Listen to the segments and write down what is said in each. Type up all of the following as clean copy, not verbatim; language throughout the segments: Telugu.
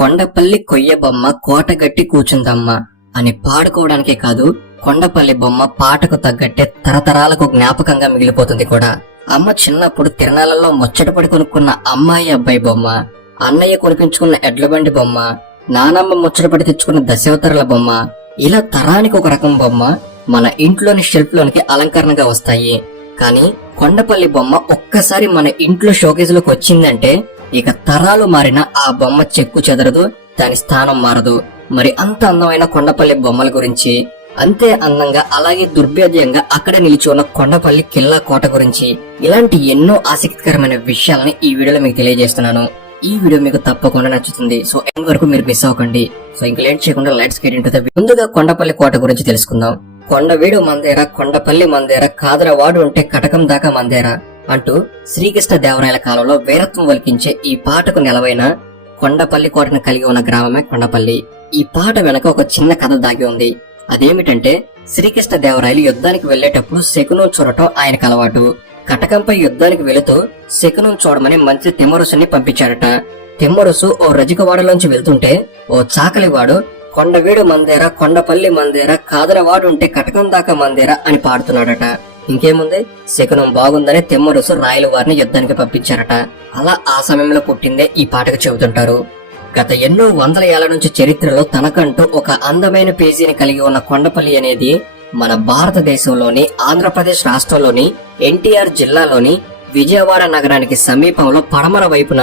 కొండపల్లి కొయ్య బొమ్మ కోటగట్టి కూచుందమ్మ అని పాడుకోవడానికే కాదు, కొండపల్లి బొమ్మ పాటకు తగ్గట్టే తరతరాలకు జ్ఞాపకంగా మిగిలిపోతుంది కూడా. అమ్మ చిన్నప్పుడు తిరణాలలో ముచ్చటపడి కొనుక్కున్న అమ్మాయి అబ్బాయి బొమ్మ, అన్నయ్య కొనిపించుకున్న ఎడ్లబండి బొమ్మ, నానమ్మ ముచ్చటపడి తెచ్చుకున్న దశావతారాల బొమ్మ, ఇలా తరానికి ఒక రకం బొమ్మ మన ఇంట్లోని షెల్ఫ్ లోనికి అలంకరణగా వస్తాయి. కానీ కొండపల్లి బొమ్మ ఒక్కసారి మన ఇంట్లో షోకేసులోకి వచ్చిందంటే ఇక తరాలు మారిన ఆ బొమ్మ చెక్కు చెదరదు, దాని స్థానం మారదు. మరి అంత అందమైన కొండపల్లి బొమ్మల గురించి, అంతే అందంగా అలాగే దుర్భేద్యంగా అక్కడ నిలిచి ఉన్న కొండపల్లి కిల్లా కోట గురించి, ఇలాంటి ఎన్నో ఆసక్తికరమైన విషయాలని ఈ వీడియోలో మీకు తెలియజేస్తున్నాను. ఈ వీడియో మీకు తప్పకుండా నచ్చుతుంది. సో ఎండ్ వరకు మీరు మిస్ అవ్వకండి. సో ఇంక లేట్ చేయకుండా let's get into the video. ముందుగా కొండపల్లి కోట గురించి తెలుసుకుందాం. కొండవీడు మందేర, కొండపల్లి మందేర, కాదరవాడు ఉంటే కటకం దాకా మందేర అంటూ శ్రీకృష్ణ దేవరాయల కాలంలో వీరత్వం వలికించే ఈ పాటకు నెలవైన కొండపల్లి కోటను కలిగి ఉన్న గ్రామమే కొండపల్లి. ఈ పాట వెనక ఒక చిన్న కథ దాగి ఉంది. అదేమిటంటే శ్రీకృష్ణ దేవరాయలు యుద్ధానికి వెళ్లేటప్పుడు శకునం చూడటం ఆయనకు అలవాటు. కటకంపై యుద్ధానికి వెళుతూ శకునం చూడమని మంత్రి తిమ్మరుసుని పంపించాడట. తిమ్మరుసు ఓ రజికవాడలోంచి వెళ్తుంటే ఓ చాకలివాడు కొండవీడు మందేర, కొండపల్లి మందేర, కాదరవాడు ఉంటే కటకం దాకా మందేర అని పాడుతున్నాడట. ఇంకేముంది, శకునం బాగుందని తిమ్మరుసు రాయల వారిని యుద్ధానికి పంపించారట. అలా ఆ సమయంలో పుట్టిందే ఈ పాటకు చెబుతుంటారు. గత ఎన్నో వందల ఏళ్ల నుంచి చరిత్రలో తనకంటూ ఒక అందమైన పేజీని కలిగి ఉన్న కొండపల్లి అనేది మన భారతదేశంలోని ఆంధ్రప్రదేశ్ రాష్ట్రంలోని ఎన్టీఆర్ జిల్లాలోని విజయవాడ నగరానికి సమీపంలో పడమర వైపున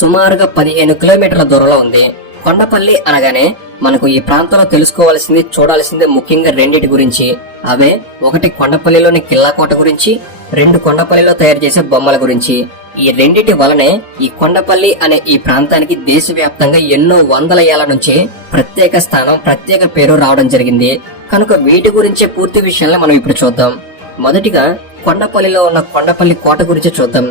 సుమారుగా 15 కిలోమీటర్ల దూరంలో ఉంది. కొండపల్లి అనగానే మనకు ఈ ప్రాంతంలో తెలుసుకోవాల్సింది, చూడాల్సింది ముఖ్యంగా రెండిటి గురించి. అవే, ఒకటి కొండపల్లిలోని కిల్లా కోట గురించి, 2 కొండపల్లిలో తయారు చేసే బొమ్మల గురించి. ఈ రెండిటి వలనే ఈ కొండపల్లి అనే ఈ ప్రాంతానికి దేశవ్యాప్తంగా ఎన్నో వందల ఏళ్ల నుంచి ప్రత్యేక స్థానం, ప్రత్యేక పేరు రావడం జరిగింది. కనుక వీటి గురించే పూర్తి విషయాలను మనం ఇప్పుడు చూద్దాం. మొదటిగా కొండపల్లిలో ఉన్న కొండపల్లి కోట గురించి చూద్దాం.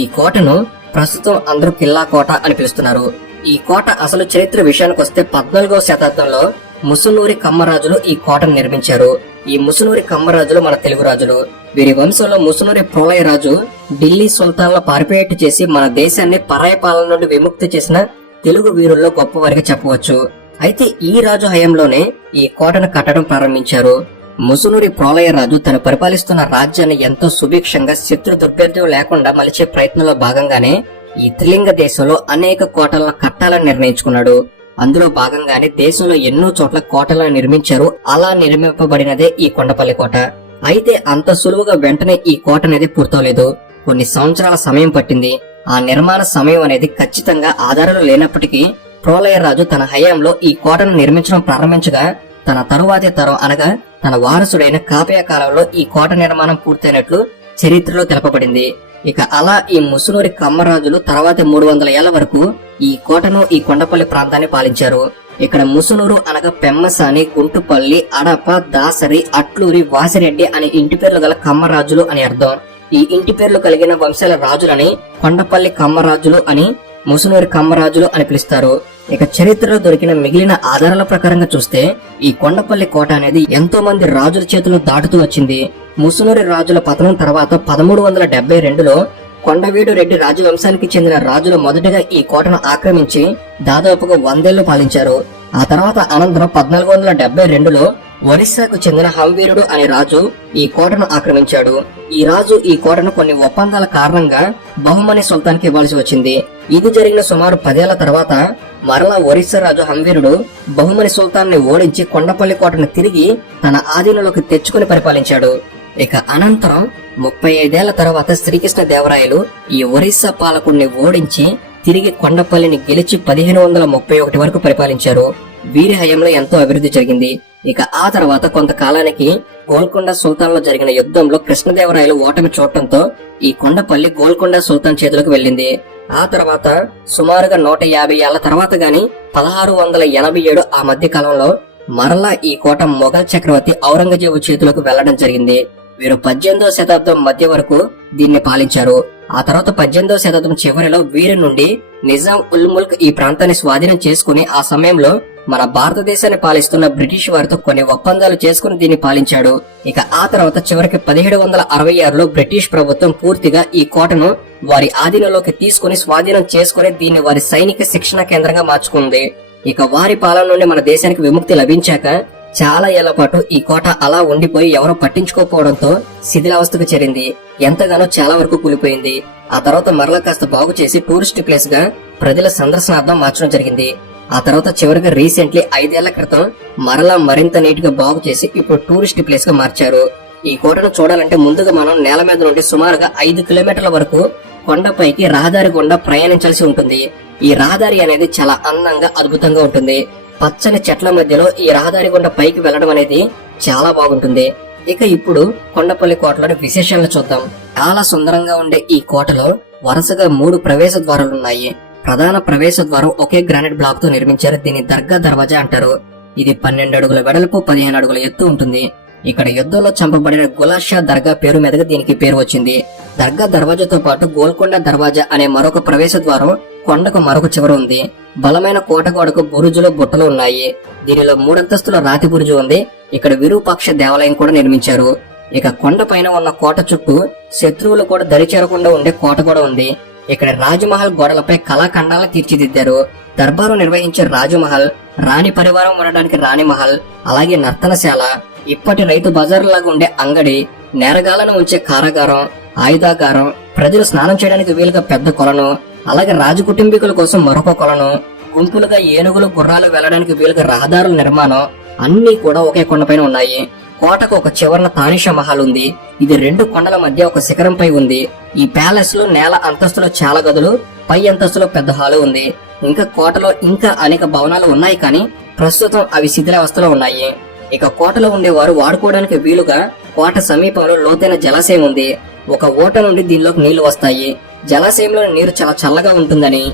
ఈ కోటను ప్రస్తుతం అందరూ కిల్లా కోట అని పిలుస్తున్నారు. ఈ కోట అసలు చరిత్ర విషయానికి వస్తే 14వ శతాబ్దంలో ముసునూరి కమ్మరాజులు ఈ కోటను నిర్మించారు. ఈ ముసునూరి కమ్మరాజులు మన తెలుగు రాజులు. వీరి వంశంలో ముసునూరి ప్రోలయ రాజు ఢిల్లీ సుల్తాన్ల పారిపోయేట్టు చేసి మన దేశాన్ని పరాయ పాలన నుండి విముక్తి చేసిన తెలుగు వీరుల్లో గొప్పవారిగా చెప్పవచ్చు. అయితే ఈ రాజు హయాంలోనే ఈ కోటను కట్టడం ప్రారంభించారు. ముసునూరి ప్రోలయ రాజు తను పరిపాలిస్తున్న రాజ్యాన్ని ఎంతో సుభిక్షంగా శత్రు దుర్భేద్యం లేకుండా మలిచే ప్రయత్నంలో భాగంగానే ఈ త్రిలింగ దేశంలో అనేక కోటలను కట్టాలని నిర్ణయించుకున్నాడు. అందులో భాగంగానే దేశంలో ఎన్నో చోట్ల కోటలను నిర్మించారు. అలా నిర్మింపబడినదే ఈ కొండపల్లి కోట. అయితే అంత సులువుగా వెంటనే ఈ కోట అనేది పూర్తవలేదు. కొన్ని సంవత్సరాల సమయం పట్టింది. ఆ నిర్మాణ సమయం అనేది ఖచ్చితంగా ఆధారాలు లేనప్పటికీ ప్రోలయ రాజు తన హయాంలో ఈ కోటను నిర్మించడం ప్రారంభించగా తన తరువాతి తరం అనగా తన వారసుడైన కాపయ కాలంలో ఈ కోట నిర్మాణం పూర్తయినట్లు చరిత్రలో తెలపబడింది. ఇక అలా ఈ ముసునూరి కమ్మరాజులు తర్వాతి 300 ఏళ్ల వరకు ఈ కోటను, ఈ కొండపల్లి ప్రాంతాన్ని పాలించారు. ఇక్కడ ముసునూరు అనగా పెమ్మసాని, గుంటుపల్లి, అడప, దాసరి, అట్లూరి, వాసిరెడ్డి అనే ఇంటి పేర్లు గల కమ్మరాజులు అని అర్థం. ఈ ఇంటి పేర్లు కలిగిన వంశాల రాజులని కొండపల్లి కమ్మరాజులు అని, ముసునూరి కమ్మరాజులు అని పిలుస్తారు. ఇక చరిత్రలో దొరికిన మిగిలిన ఆధారాల ప్రకారంగా చూస్తే ఈ కొండపల్లి కోట అనేది ఎంతో మంది రాజుల చేతులు దాటుతూ వచ్చింది. ముసునూరి రాజుల పతనం తర్వాత 1372లో కొండవీడు రెడ్డి రాజవంశానికి చెందిన రాజులు మొదటగా ఈ కోటను ఆక్రమించి దాదాపుగా 100 ఏళ్లు పాలించారు. ఆ తర్వాత అనంతరం 1472లో ఒరిస్సాకు చెందిన హంవీరుడు అనే రాజు ఈ కోటను ఆక్రమించాడు. ఈ రాజు ఈ కోటను కొన్ని ఒప్పందాల కారణంగా బహుమని సుల్తాన్కి ఇవ్వాల్సి వచ్చింది. ఇది జరిగిన సుమారు 10 ఏళ్ల తర్వాత మరలా ఒరిస్సా రాజు హంవీరుడు బహుమని సుల్తాన్ని ఓడించి కొండపల్లి కోటను తిరిగి తన ఆధీనంలోకి తెచ్చుకుని పరిపాలించాడు. ఇక అనంతరం 35 ఏళ్ల తర్వాత శ్రీకృష్ణ దేవరాయలు ఈ ఒరిస్సా పాలకుడిని ఓడించి తిరిగి కొండపల్లిని గెలిచి 1531 వరకు పరిపాలించారు. వీరి హయాంలో ఎంతో అభివృద్ధి జరిగింది. ఇక ఆ తర్వాత కొంతకాలానికి గోల్కొండ సుల్తాన్లో జరిగిన యుద్ధంలో కృష్ణదేవరాయలు ఓటమి చూడటంతో ఈ కొండపల్లి గోల్కొండ సుల్తాన్ చేతులకు వెళ్ళింది. ఆ తర్వాత సుమారుగా 150 ఏళ్ల తర్వాత గాని 1687 ఆ మధ్య కాలంలో మరలా ఈ కోట మొఘల్ చక్రవర్తి ఔరంగజేబు చేతులకు వెళ్లడం జరిగింది. వీరు 18వ శతాబ్దం మధ్య వరకు దీన్ని పాలించారు. ఆ తర్వాత 18వ శతాబ్దం చివరిలో వీరి నుండి నిజాం ఉల్ ముల్క్ ఈ ప్రాంతాన్ని స్వాధీనం చేసుకుని ఆ సమయంలో మన భారతదేశాన్ని పాలిస్తున్న బ్రిటిష్ వారితో కొన్ని ఒప్పందాలు చేసుకుని దీన్ని పాలించాడు. ఇక ఆ తర్వాత చివరికి 1766లో బ్రిటిష్ ప్రభుత్వం పూర్తిగా ఈ కోటను వారి ఆధీనంలోకి తీసుకుని స్వాధీనం చేసుకుని దీన్ని వారి సైనిక శిక్షణ కేంద్రంగా మార్చుకుంది. ఇక వారి పాలన నుండి మన దేశానికి విముక్తి లభించాక చాలా ఏళ్ల పాటు ఈ కోట అలా ఉండిపోయి ఎవరో పట్టించుకోకపోవడంతో శిథిలావస్థకు చేరింది. ఎంతగానో చాలా వరకు కూలిపోయింది. ఆ తర్వాత మరలా కాస్త బాగు చేసి టూరిస్ట్ ప్లేస్ గా ప్రజల సందర్శనార్థం మార్చడం జరిగింది. ఆ తర్వాత చివరిగా రీసెంట్లీ 5 ఏళ్ల క్రితం మరలా మరింత నీట్ గా బాగు చేసి ఇప్పుడు టూరిస్ట్ ప్లేస్ గా మార్చారు. ఈ కోటను చూడాలంటే ముందుగా మనం నేల మీద నుండి సుమారుగా 5 కిలోమీటర్ల వరకు కొండపైకి రహదారి గుండా ప్రయాణించాల్సి ఉంటుంది. ఈ రహదారి అనేది చాలా అందంగా అద్భుతంగా ఉంటుంది. పచ్చని చెట్ల మధ్యలో ఈ రహదారి గుండా పైకి వెళ్లడం అనేది చాలా బాగుంటుంది. ఇక ఇప్పుడు కొండపల్లి కోటలోని విశేషాలను చూద్దాం. చాలా సుందరంగా ఉండే ఈ కోటలో వరుసగా 3 ప్రవేశ ద్వారాలున్నాయి. ప్రధాన ప్రవేశ ద్వారం ఒకే గ్రానైట్ బ్లాక్ తో నిర్మించారు. దీన్ని దర్గా దర్వాజా అంటారు. ఇది 12 అడుగుల వెడల్పు, 15 అడుగుల ఎత్తు ఉంటుంది. ఇక్కడ యుద్ధంలో చంపబడిన గులాషా దర్గా పేరు మీదుగా దీనికి పేరు వచ్చింది. దర్గా దర్వాజాతో పాటు గోల్కొండ దర్వాజా అనే మరొక ప్రవేశ ద్వారం కొండకు మరొక చివర ఉంది. బలమైన కోట గోడకు బురుజులు బుట్టలు ఉన్నాయి. దీనిలో 3 అంతస్తుల రాతి బురుజు ఉంది. ఇక్కడ విరూపాక్ష దేవాలయం కూడా నిర్మించారు. ఇక కొండ పైన ఉన్న కోట చుట్టూ శత్రువులు కూడా దరిచేరకుండా ఉండే కోట కూడా ఉంది. ఇక్కడ రాజమహల్ గోడలపై కళాఖండాలను తీర్చిదిద్దారు. దర్బారు నిర్వహించే రాజమహల్, రాణి పరివారం ఉండడానికి రాణిమహల్, అలాగే నర్తనశాల, ఇప్పటి రైతు బజార్ లాగా ఉండే అంగడి, నేరగాలను ఉంచే కారాగారం, ఆయుధాగారం, ప్రజలు స్నానం చేయడానికి వీలుగా పెద్ద కొలను, అలాగే రాజు కుటుంబీకుల కోసం మరొక కొలను, గుంపులుగా ఏనుగులు గుర్రాలు వెళ్లడానికి వీలుగా రహదారుల నిర్మాణం అన్ని కూడా ఒకే కొండపైన ఉన్నాయి. కోటకు ఒక చివరన తానిషా మహల్ ఉంది. ఇది 2 కొండల మధ్య ఒక శిఖరంపై ఉంది. ఈ ప్యాలెస్ లో నేల అంతస్తులో చాలా గదులు, పై అంతస్తులో పెద్ద హాలు ఉంది. ఇంకా కోటలో ఇంకా అనేక భవనాలు ఉన్నాయి, కానీ ప్రస్తుతం అవి శిథిలావస్థలో ఉన్నాయి. ఇక కోటలో ఉండేవారు వాడుకోవడానికి వీలుగా కోట సమీపంలో లోతైన జలాశయం ఉంది. ఒక ఓట నుండి దీనిలోకి నీళ్లు వస్తాయి. జలాశయంలో నీరు చాలా చల్లగా ఉంటుందని,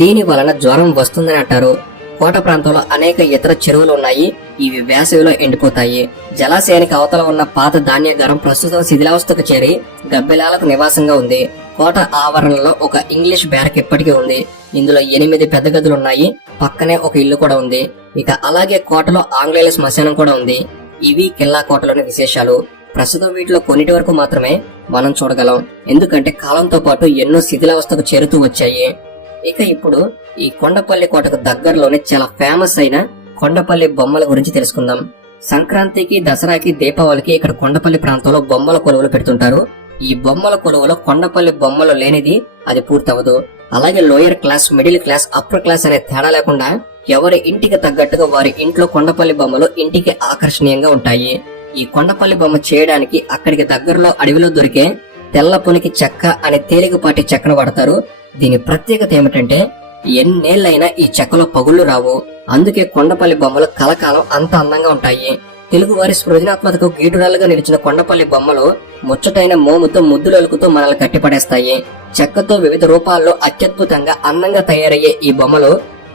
దీని వలన జ్వరం వస్తుందని అంటారు. కోట ప్రాంతంలో అనేక ఇతర చెరువులు ఉన్నాయి. ఇవి వేసవిలో ఎండిపోతాయి. జలాశయానికి అవతల ఉన్న పాత ధాన్యాగారం ప్రస్తుతం శిథిలావస్థకు చేరి గబ్బిలాలకు నివాసంగా ఉంది. కోట ఆవరణలో ఒక ఇంగ్లీష్ బ్యారక్ ఇప్పటికీ ఉంది. ఇందులో 8 పెద్ద గదులున్నాయి. పక్కనే ఒక ఇల్లు కూడా ఉంది. ఇక అలాగే కోటలో ఆంగ్లేయుల శ్మశానం కూడా ఉంది. ఇవి కిల్లా కోటలోని విశేషాలు. ప్రస్తుతం వీటిలో కొన్నిటి వరకు మాత్రమే మనం చూడగలం, ఎందుకంటే కాలంతో పాటు ఎన్నో శిథిలావస్థకు చేరుతూ వచ్చాయి. ఇక ఇప్పుడు ఈ కొండపల్లి కోటకు దగ్గరలోనే చాలా ఫేమస్ అయిన కొండపల్లి బొమ్మల గురించి తెలుసుకుందాం. సంక్రాంతికి, దసరాకి, దీపావళికి ఇక్కడ కొండపల్లి ప్రాంతంలో బొమ్మల కొలువులు పెడుతుంటారు. ఈ బొమ్మల కొలువులో కొండపల్లి బొమ్మలు లేనిది అది పూర్తవదు. అలాగే lower class, middle class, upper class అనే తేడా లేకుండా ఎవరి ఇంటికి తగ్గట్టుగా వారి ఇంట్లో కొండపల్లి బొమ్మలు ఇంటికి ఆకర్షణీయంగా ఉంటాయి. ఈ కొండపల్లి బొమ్మ చేయడానికి అక్కడికి దగ్గరలో అడవిలో దొరికే తెల్ల పొనికి చెక్క అనే తేలికపాటి చెక్కను వాడతారు. దీని ప్రత్యేకత ఏమిటంటే ఎన్నేళ్లైనా ఈ చెక్కలో పగుళ్లు రావు. అందుకే కొండపల్లి బొమ్మలు కలకాలం అంత అందంగా ఉంటాయి. తెలుగువారి సృజనాత్మకతకు గీటురాలుగా నిలిచిన కొండపల్లి బొమ్మలు ముచ్చటైన మోముతో ముద్దులొలుకుతూ మనల్ని కట్టిపడేస్తాయి. చెక్కతో వివిధ రూపాల్లో అత్యద్భుతంగా అందంగా తయారయ్యే ఈ బొమ్మలు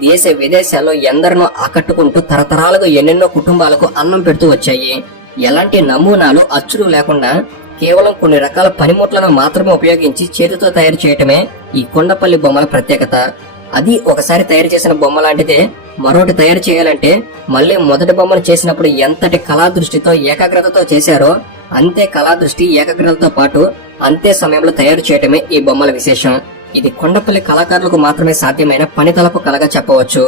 దేశ విదేశాల్లో ఎందరినో ఆకట్టుకుంటూ తరతరాలుగా ఎన్నెన్నో కుటుంబాలకు అన్నం పెడుతూ వచ్చాయి. ఎలాంటి నమూనాలు, అచ్చులు లేకుండా కేవలం కొన్ని రకాల పనిముట్లను మాత్రమే ఉపయోగించి చేతితో తయారు చేయటమే ఈ కొండపల్లి బొమ్మల ప్రత్యేకత. అది ఒకసారి తయారు చేసిన బొమ్మ లాంటిదే మరొకటి తయారు చేయాలంటే మళ్ళీ మొదటి బొమ్మను చేసినప్పుడు ఎంతటి కళాదృష్టితో, ఏకాగ్రతతో చేశారో అంతే కళాదృష్టి, ఏకాగ్రతతో పాటు అంతే సమయంలో తయారు చేయటమే ఈ బొమ్మల విశేషం. ఇది కొండపల్లి కళాకారులకు మాత్రమే సాధ్యమైన పనితలపు కళగా చెప్పవచ్చు.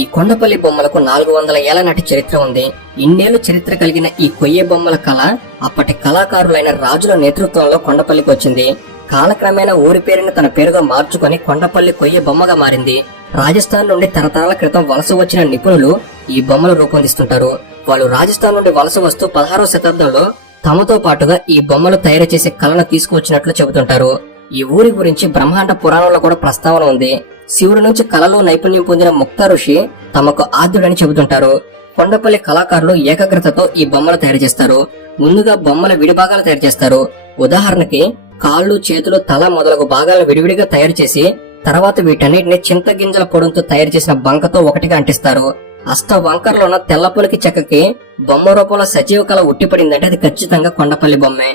ఈ కొండపల్లి బొమ్మలకు 400 ఏళ్ల నాటి చరిత్ర ఉంది. ఇన్నేళ్లు చరిత్ర కలిగిన ఈ కొయ్య బొమ్మల కళ అప్పటి కళాకారులైన రాజుల నేతృత్వంలో కొండపల్లికి వచ్చింది. కాలక్రమేణా ఊరి పేరుని తన పేరుగా మార్చుకొని కొండపల్లి కొయ్య బొమ్మగా మారింది. రాజస్థాన్ నుండి తరతరాల క్రితం వలస వచ్చిన నిపుణులు ఈ బొమ్మలు రూపొందిస్తుంటారు. వాళ్ళు రాజస్థాన్ నుండి వలస వస్తూ 16వ శతాబ్దంలో తమతో పాటుగా ఈ బొమ్మలు తయారు చేసే కళను తీసుకువచ్చినట్లు చెబుతుంటారు. ఈ ఊరి గురించి బ్రహ్మాండ పురాణంలో కూడా ప్రస్తావన ఉంది. శివుడి నుంచి కళలో నైపుణ్యం పొందిన ముక్త ఋషి తమకు ఆద్యుడని చెబుతుంటారు. కొండపల్లి కళాకారులు ఏకాగ్రతతో ఈ బొమ్మలు తయారు చేస్తారు. ముందుగా బొమ్మల విడిభాగాలు తయారు చేస్తారు. ఉదాహరణకి కాళ్ళు, చేతులు, తల మొదలగు భాగాలను విడివిడిగా తయారు చేసి తర్వాత వీటన్నిటిని చింతగింజల పొడుంతో తయారు చేసిన బంకతో ఒకటిగా అంటిస్తారు. అష్ట వంకర్లో ఉన్న తెల్లపులికి చెక్కకి బొమ్మ రూపంలో సజీవ కళ ఉట్టిపడిందంటే అది ఖచ్చితంగా కొండపల్లి బొమ్మే.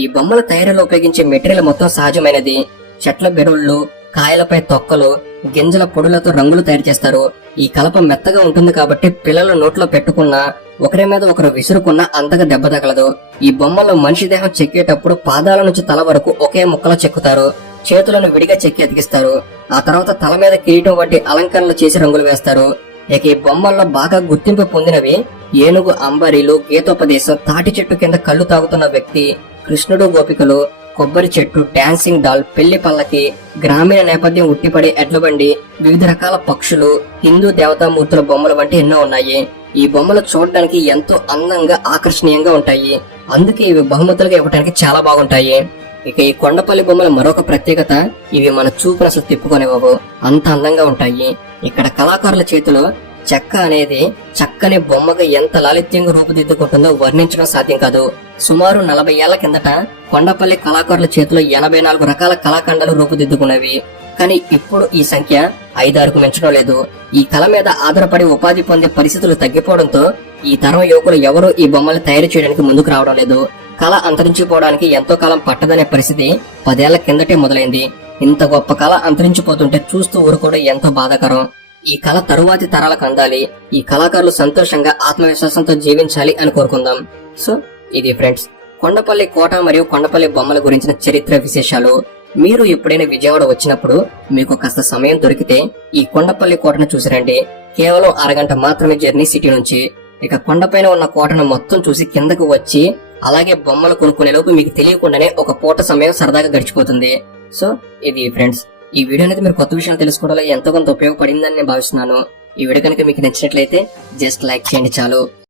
ఈ బొమ్మల తయారీలో ఉపయోగించే మెటీరియల్ మొత్తం సహజమైనది. చెట్ల బెరుళ్ళు, కాయలపై తొక్కలు, గింజల పొడులతో రంగులు తయారు చేస్తారు. ఈ కలప మెత్తగా ఉంటుంది కాబట్టి పిల్లలు నోట్లో పెట్టుకున్నా, ఒకరి మీద ఒకరు విసురుకున్నా అంతగా దెబ్బ తగలదు. ఈ బొమ్మలో మనిషి దేహం చెక్కేటప్పుడు పాదాల నుంచి తల వరకు ఒకే ముక్కలో చెక్కుతారు. చేతులను విడిగా చెక్కి అతికిస్తారు. ఆ తర్వాత తల మీద కిరీటం వంటి అలంకరణలు చేసి రంగులు వేస్తారు. ఇక ఈ బొమ్మల్లో బాగా గుర్తింపు పొందినవి ఏనుగు అంబరీలు, గీతోపదేశం, తాటి చెట్టు కింద కళ్ళు తాగుతున్న వ్యక్తి, కృష్ణుడు గోపికలు, కొబ్బరి చెట్టు, డాన్సింగ్ డాల్, పెళ్లి పల్లకి, గ్రామీణ నేపథ్యం ఉట్టిపడే ఎడ్లబండి, వివిధ రకాల పక్షులు, హిందూ దేవతామూర్తుల బొమ్మలు వంటి ఎన్నో ఉన్నాయి. ఈ బొమ్మలు చూడడానికి ఎంతో అందంగా, ఆకర్షణీయంగా ఉంటాయి. అందుకే ఇవి బహుమతులుగా ఇవ్వడానికి చాలా బాగుంటాయి. ఇక ఈ కొండపల్లి బొమ్మల మరొక ప్రత్యేకత, ఇవి మన చూపును అసలు తిప్పుకొనివ్వవు, అంత అందంగా ఉంటాయి. ఇక్కడ కళాకారుల చేతిలో చెక్క అనేది చక్కని బొమ్మగా ఎంత లాలిత్యంగా రూపుదిద్దుకుంటుందో వర్ణించడం సాధ్యం కాదు. సుమారు 40 ఏళ్ల కిందట కొండపల్లి కళాకారుల చేతిలో 84 రకాల కళాఖండాలు రూపుదిద్దుకునేవి. కానీ ఇప్పుడు ఈ సంఖ్య 5-6కు మించడం లేదు. ఈ కళ మీద ఆధారపడి ఉపాధి పొందే పరిస్థితులు తగ్గిపోవడంతో ఈ తరం యువకులు ఎవరూ ఈ బొమ్మలు తయారు చేయడానికి ముందుకు రావడం లేదు. కళ అంతరించిపోవడానికి ఎంతో కాలం పట్టదనే పరిస్థితి 10 ఏళ్ల కిందటే మొదలైంది. ఇంత గొప్ప కళ అంతరించిపోతుంటే చూస్తూ ఊరుకోవడం ఎంతో బాధాకరం. ఈ కళ తరువాతి తరాలకు అందాలి. ఈ కళాకారులు సంతోషంగా, ఆత్మవిశ్వాసంతో జీవించాలి అని కోరుకుందాం. సో ఇది ఫ్రెండ్స్, కొండపల్లి కోట మరియు కొండపల్లి బొమ్మల గురించిన చరిత్ర విశేషాలు. మీరు ఎప్పుడైనా విజయవాడ వచ్చినప్పుడు మీకు కాస్త సమయం దొరికితే ఈ కొండపల్లి కోటను చూసిరండి. కేవలం అరగంట మాత్రమే జర్నీ సిటీ నుంచి. ఇక కొండపైన ఉన్న కోటను మొత్తం చూసి కిందకు వచ్చి అలాగే బొమ్మలు కొనుక్కునే లోపు మీకు తెలియకుండానే ఒక పూట సమయం సరదాగా గడిచిపోతుంది. సో ఇది ఫ్రెండ్స్, ఈ వీడియో అనేది మీరు కొత్త విషయాలు తెలుసుకోవడంలో ఎంతో కొంత ఉపయోగపడిందని నేను భావిస్తున్నాను. ఈ వీడియో కనుక మీకు నచ్చినట్లయితే జస్ట్ లైక్ చేయండి చాలు.